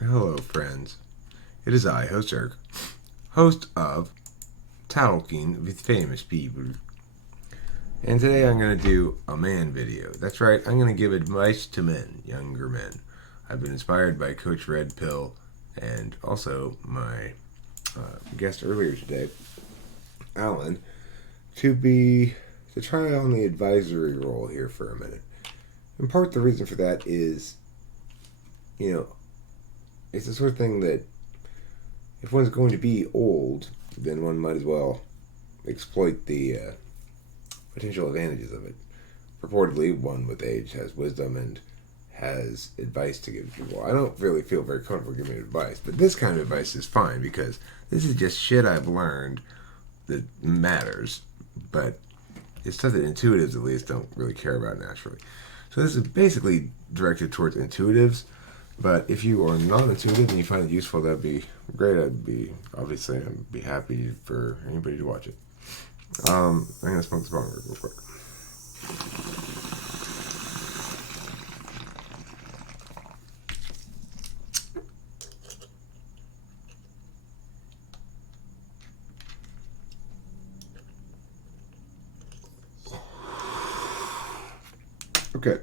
Hello, friends. It is I, host Eric, host of Talking with Famous People. And today I'm going to do a man video. That's right, I'm going to give advice to men, younger men. I've been inspired by Coach Red Pill and also my guest earlier today, Alan, to try on the advisory role here for a minute. In part, the reason for that is, it's the sort of thing that if one's going to be old, then one might as well exploit the potential advantages of it. Purportedly, one with age has wisdom and has advice to give people. I don't really feel very comfortable giving advice, but this kind of advice is fine because this is just shit I've learned that matters, but it's stuff that intuitives at least don't really care about naturally. So this is basically directed towards intuitives. But if you are non-intuitive and you find it useful, that'd be great. I'd be happy for anybody to watch it. I'm gonna smoke this bong real quick. Okay,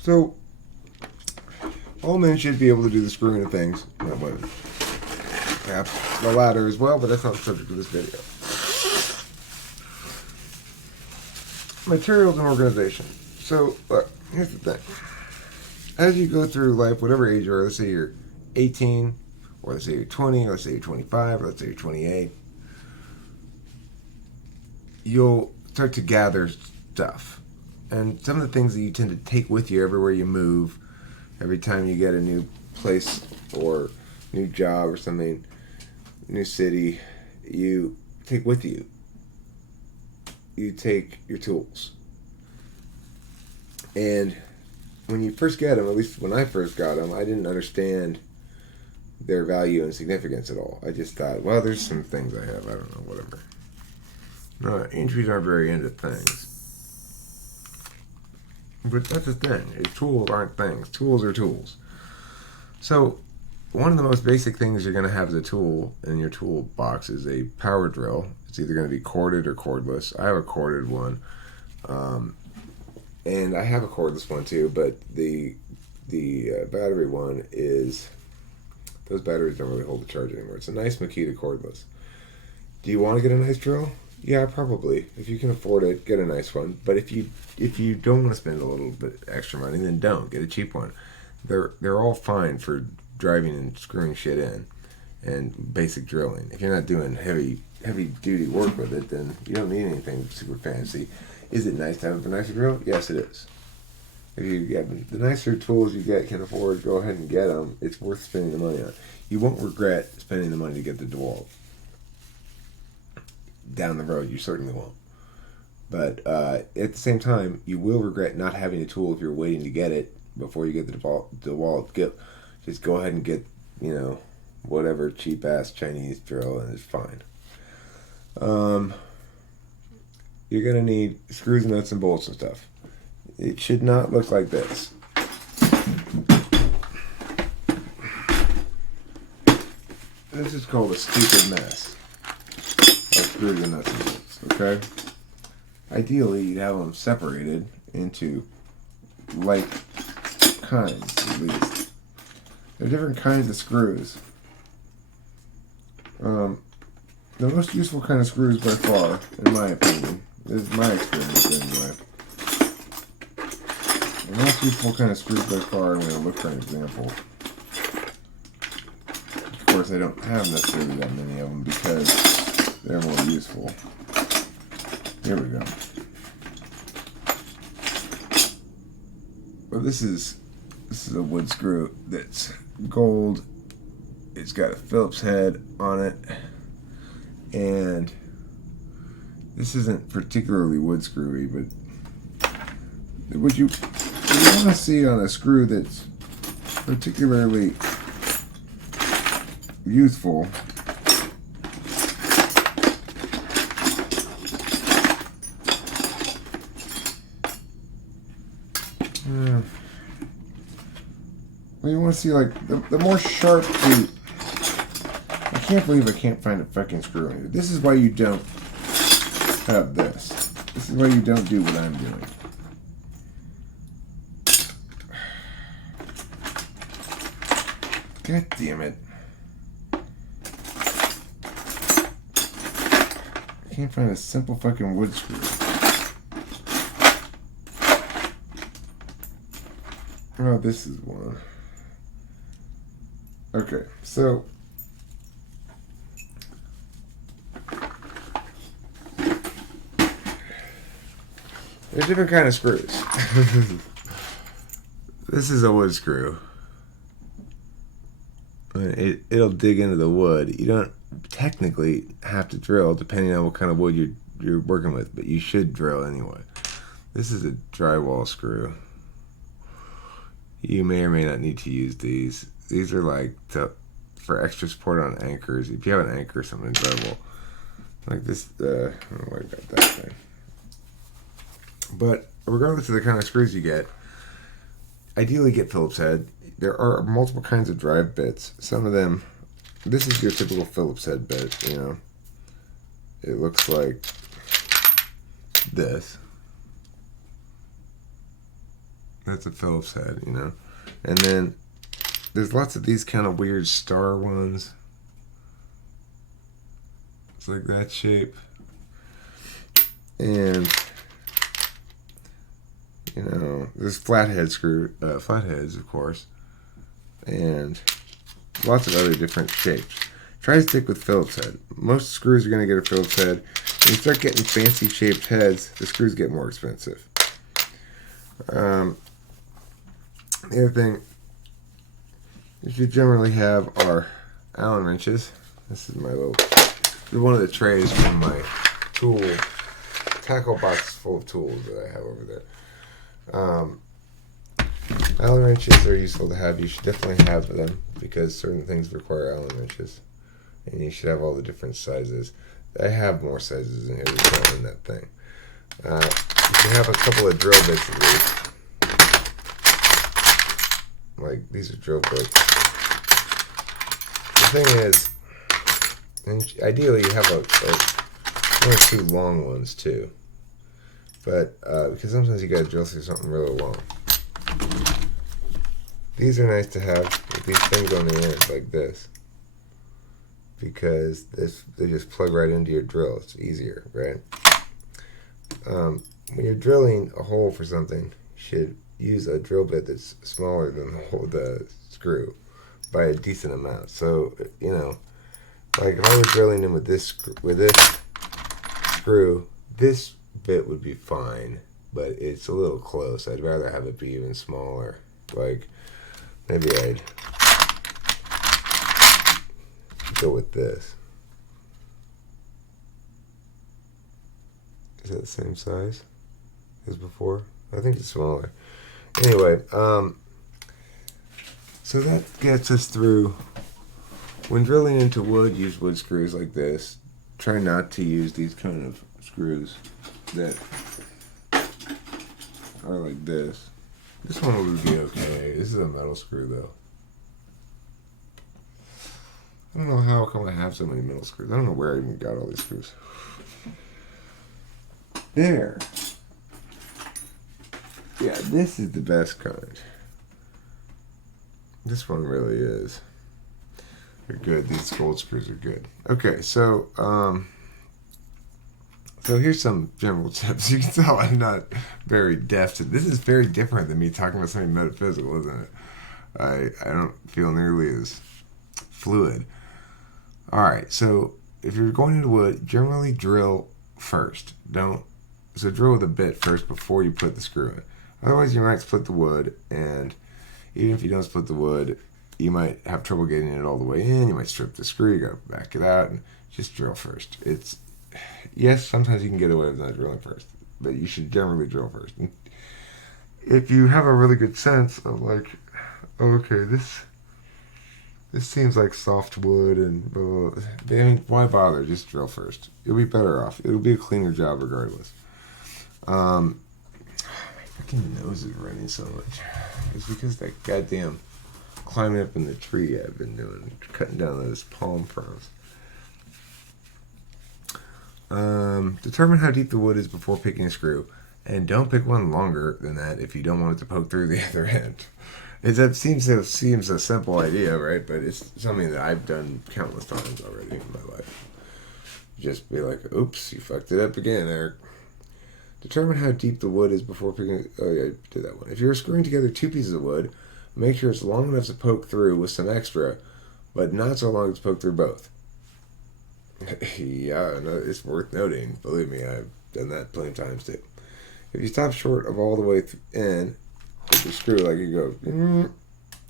so all men should be able to do the screwing of things, not women. Perhaps the latter as well, but that's not the subject of this video. Materials and organization. So, look, here's the thing. As you go through life, whatever age you are, let's say you're 18, or let's say you're 20, or let's say you're 25, or let's say you're 28, you'll start to gather stuff. And some of the things that you tend to take with you everywhere you move, every time you get a new place or new job or something, new city, you take with you. You take your tools. And when you first get them, at least when I first got them, I didn't understand their value and significance at all. I just thought, well, there's some things I have. I don't know, whatever. No, ancients aren't very into things. But that's the thing. Tools aren't things. Tools are tools. So, one of the most basic things you're going to have as a tool in your toolbox is a power drill. It's either going to be corded or cordless. I have a corded one. And I have a cordless one too, but the battery one is... Those batteries don't really hold the charge anymore. It's a nice Makita cordless. Do you want to get a nice drill? Yeah, probably. If you can afford it, get a nice one. But if you don't want to spend a little bit extra money, then don't. Get a cheap one. They're all fine for driving and screwing shit in and basic drilling. If you're not doing heavy duty work with it, then you don't need anything super fancy. Is it nice to have a nicer drill? Yes, it is. If you get the nicer tools you can afford, go ahead and get them. It's worth spending the money on. You won't regret spending the money to get the DeWalt. Down the road, you certainly won't. But at the same time, you will regret not having a tool if you're waiting to get it before you get the DeWalt. Just go ahead and get, whatever cheap ass Chinese drill, and it's fine. You're gonna need screws, nuts, and bolts and stuff. It should not look like this. This is called a stupid mess. Screws and nuts and bolts, okay? Ideally, you'd have them separated into like kinds, at least. There are different kinds of screws. The most useful kind of screws by far, in my opinion, this is my experience anyway. The most useful kind of screws by far, I'm going to look for an example. Of course, I don't have necessarily that many of them because they're more useful. Here we go. Well, this is a wood screw that's gold. It's got a Phillips head on it, and this isn't particularly wood screwy, but what you want to see on a screw that's particularly useful you want to see, like, the more sharp the... I can't believe I can't find a fucking screw in here. This is why you don't have this. This is why you don't do what I'm doing. God damn it. I can't find a simple fucking wood screw. Oh, this is one. Okay, so there's different kind of screws. This is a wood screw. It'll dig into the wood. You don't technically have to drill, depending on what kind of wood you're working with, but you should drill anyway. This is a drywall screw. You may or may not need to use these. These are like for extra support on anchors. If you have an anchor or something drywall, like this. I don't know why I got that thing. But regardless of the kind of screws you get, ideally get Phillips head. There are multiple kinds of drive bits. Some of them, this is your typical Phillips head bit, you know. It looks like this. That's a Phillips head, you know. And then there's lots of these kind of weird star ones. It's like that shape. And you know, there's flatheads, of course, and lots of other different shapes. Try to stick with Phillips head. Most screws are going to get a Phillips head. When you start getting fancy shaped heads, the screws get more expensive. The other thing you should generally have are Allen wrenches. This is one of the trays from my tackle box full of tools that I have over there. Allen wrenches are useful to have. You should definitely have them because certain things require Allen wrenches, and you should have all the different sizes. I have more sizes in here than that thing. You should have a couple of drill bits at least. Like these are drill bits. The thing is, and ideally you have one or two long ones too. But because sometimes you gotta drill through something really long. These are nice to have with these things on the end like this, because they just plug right into your drill. It's easier, right? When you're drilling a hole for something, you should use a drill bit that's smaller than the screw by a decent amount. So you know, like if I was drilling in with this screw, this bit would be fine, but it's a little close. I'd rather have it be even smaller. Like maybe I'd go with this. Is that the same size as before? I think it's smaller. Anyway, so that gets us through. When drilling into wood, use wood screws like this. Try not to use these kind of screws that are like this. This one would be okay. This is a metal screw though. I don't know how come I have so many metal screws. I don't know where I even got all these screws. There. Yeah, this is the best kind. This one really is. They're good. These gold screws are good. Okay, so here's some general tips. You can tell I'm not very deft. This is very different than me talking about something metaphysical, isn't it? I don't feel nearly as fluid. All right, so if you're going into wood, generally drill first. So drill with a bit first before you put the screw in. Otherwise, you might split the wood, and even if you don't split the wood, you might have trouble getting it all the way in. You might strip the screw. You got to back it out and just drill first. Yes, sometimes you can get away with not drilling first, but you should generally drill first. And if you have a really good sense of like, oh, okay, this seems like soft wood and blah, blah, blah. I mean, why bother? Just drill first. You'll be better off. It'll be a cleaner job regardless. My fucking nose is running so much. It's because that goddamn climbing up in the tree I've been doing, cutting down those palm fronds. Determine how deep the wood is before picking a screw, and don't pick one longer than that if you don't want it to poke through the other end. That seems a simple idea, right? But it's something that I've done countless times already in my life. Just be like, oops, you fucked it up again, Eric. Determine how deep the wood is before picking... Oh, yeah, I did that one. If you're screwing together two pieces of wood, make sure it's long enough to poke through with some extra, but not so long as to poke through both. Yeah, no, it's worth noting. Believe me, I've done that plenty of times, too. If you stop short of all the way in with the screw, like you go...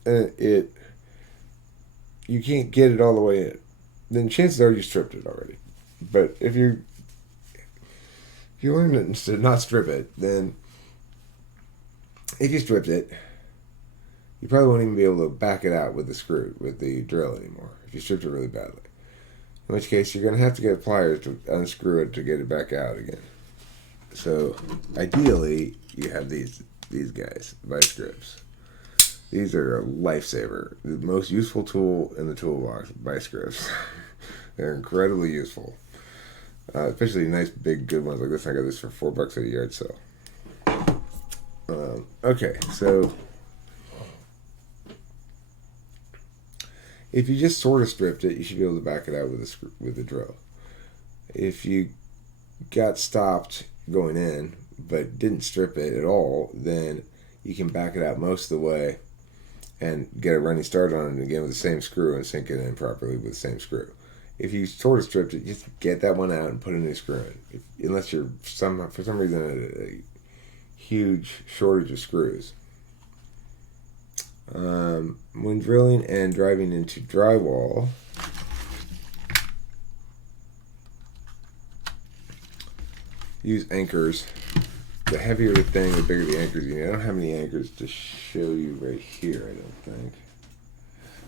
And you can't get it all the way in, then chances are you stripped it already. But if you learn to not strip it, then if you stripped it, you probably won't even be able to back it out with the drill anymore if you stripped it really badly. In which case, you're going to have to get pliers to unscrew it to get it back out again. So, ideally, you have these guys, Vise Grips. These are a lifesaver. The most useful tool in the toolbox, Vise Grips. They're incredibly useful. Especially nice, big, good ones like this. I got this for $4 at a yard sale. Okay, so if you just sort of stripped it, you should be able to back it out with a drill. If you got stopped going in but didn't strip it at all, then you can back it out most of the way and get a running start on it again with the same screw and sink it in properly with the same screw. If you sort of stripped it, just get that one out and put a new screw in. Unless you're for some reason a huge shortage of screws. When drilling and driving into drywall, use anchors. The heavier the thing, the bigger the anchors you need. I don't have any anchors to show you right here, I don't think.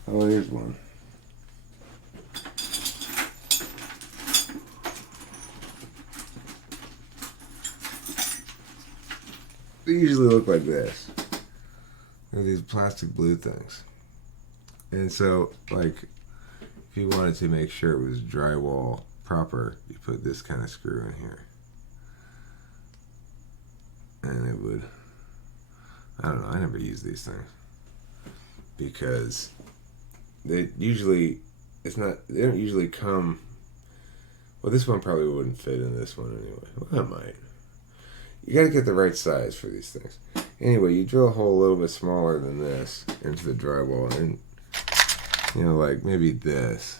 Oh, there's one. They usually look like this. They're these plastic blue things. And so, like, if you wanted to make sure it was drywall proper, you put this kind of screw in here. And it would, I don't know, I never use these things. Because they don't usually come, well, this one probably wouldn't fit in this one anyway. Well, it might. You gotta get the right size for these things. Anyway, you drill a hole a little bit smaller than this into the drywall, and like maybe this,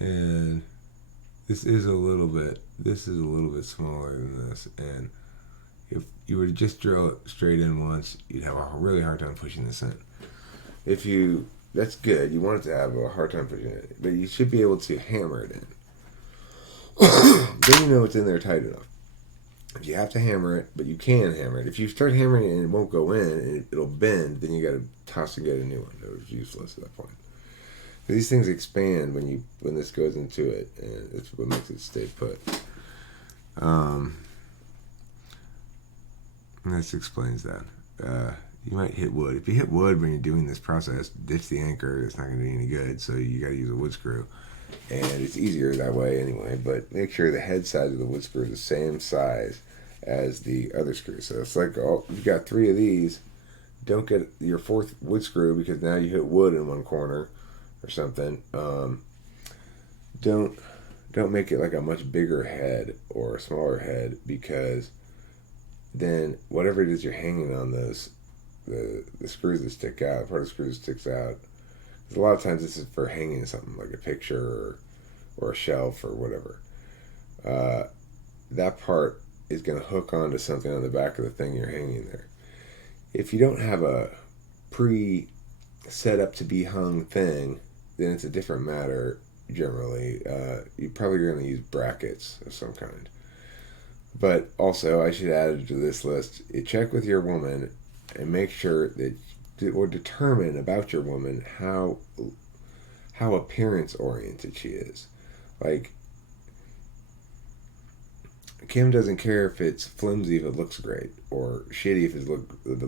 and this is a little bit smaller than this. And if you were to just drill it straight in once, you'd have a really hard time pushing this in. That's good. You want it to have a hard time pushing it, but you should be able to hammer it in. Then you know it's in there tight enough. If you have to hammer it, but you can hammer it. If you start hammering it and it won't go in and it'll bend, then you got to toss and get a new one. It's useless at that point. These things expand when this goes into it, and it's what makes it stay put. And this explains that. You might hit wood. If you hit wood when you're doing this process, ditch the anchor. It's not going to do any good. So you got to use a wood screw. And it's easier that way anyway, but make sure the head size of the wood screw is the same size as the other screw. So it's like, you've got 3 of these. Don't get your 4th wood screw because now you hit wood in one corner or something. Don't make it like a much bigger head or a smaller head, because then whatever it is you're hanging on those, the screws that stick out, part of the screw that sticks out, a lot of times this is for hanging something like a picture or a shelf or whatever. That part is going to hook onto something on the back of the thing you're hanging there. If you don't have a set up to be hung thing, then it's a different matter generally. You're probably going to use brackets of some kind. But also, I should add to this list, check with your woman and make sure that, or determine about your woman how appearance oriented she is. Like, Kim doesn't care if it's flimsy if it looks great, or shitty if it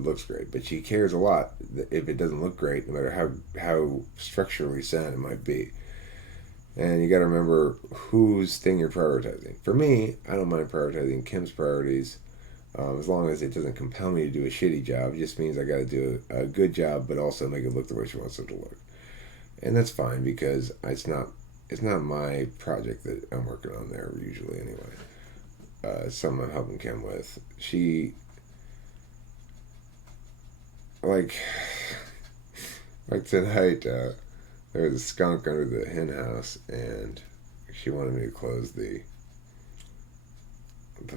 looks great, but she cares a lot if it doesn't look great, no matter how structurally sound it might be. And you got to remember whose thing you're prioritizing. For me, I don't mind prioritizing Kim's priorities, as long as it doesn't compel me to do a shitty job. It just means I got to do a good job, but also make it look the way she wants it to look. And that's fine, because it's not my project that I'm working on there usually anyway. Something I'm helping Kim with. She like like tonight. There was a skunk under the hen house, and she wanted me to close the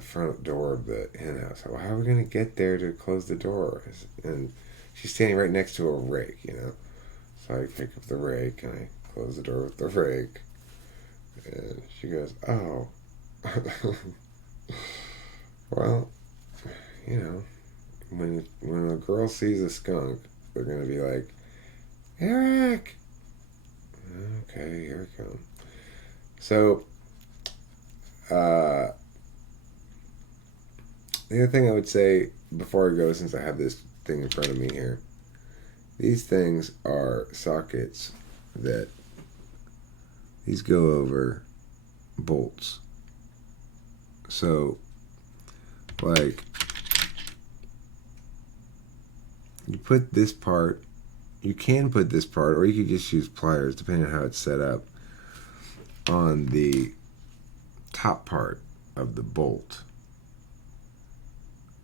front door of the hen house. Well, how are we gonna get there to close the door? And she's standing right next to a rake, you know. So I pick up the rake and I close the door with the rake, and she goes, "Oh." Well, you know, when a girl sees a skunk, they're gonna be like, "Eric." Okay, here we go. So, the other thing I would say before I go, since I have this thing in front of me here, these things are sockets that these go over bolts. So, like, you put this part, you can put this part, or you could just use pliers, depending on how it's set up, on the top part of the bolt.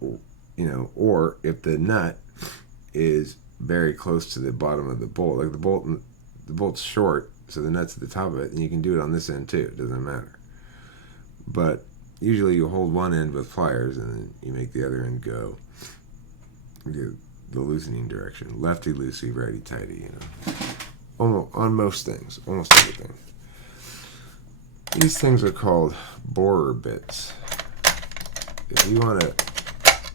You know, or if the nut is very close to the bottom of the bolt, like the bolt's short, so the nut's at the top of it, and you can do it on this end too. It doesn't matter. But usually you hold one end with pliers, and then you make the other end go the loosening direction. Lefty loosey, righty tighty. You know, almost on most things, almost everything. These things are called borer bits. If you want to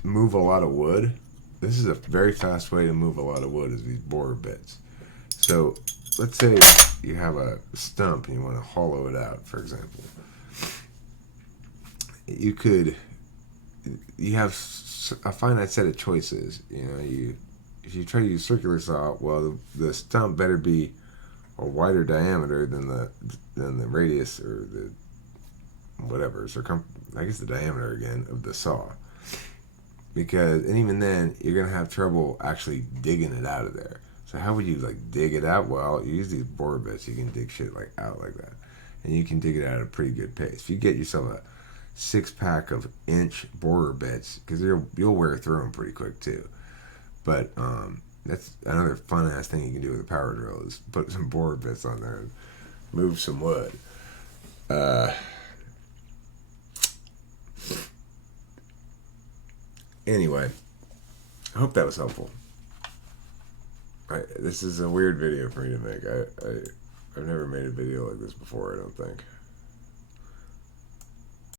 move a lot of wood, this is a very fast way to move a lot of wood, is these borer bits. So let's say you have a stump and you want to hollow it out, for example. You have a finite set of choices. You know, if you try to use circular saw, well, the stump better be a wider diameter than the radius, or the whatever I guess the diameter again of the saw. And even then, you're gonna have trouble actually digging it out of there. So how would you like dig it out? Well, you use these borer bits. You can dig shit like out like that, and you can dig it out at a pretty good pace. If you get yourself a 6-pack of inch borer bits, because you'll wear through them pretty quick too. But that's another fun ass thing you can do with a power drill, is put some borer bits on there and move some wood. Anyway, I hope that was helpful. This is a weird video for me to make. I've never made a video like this before, I don't think.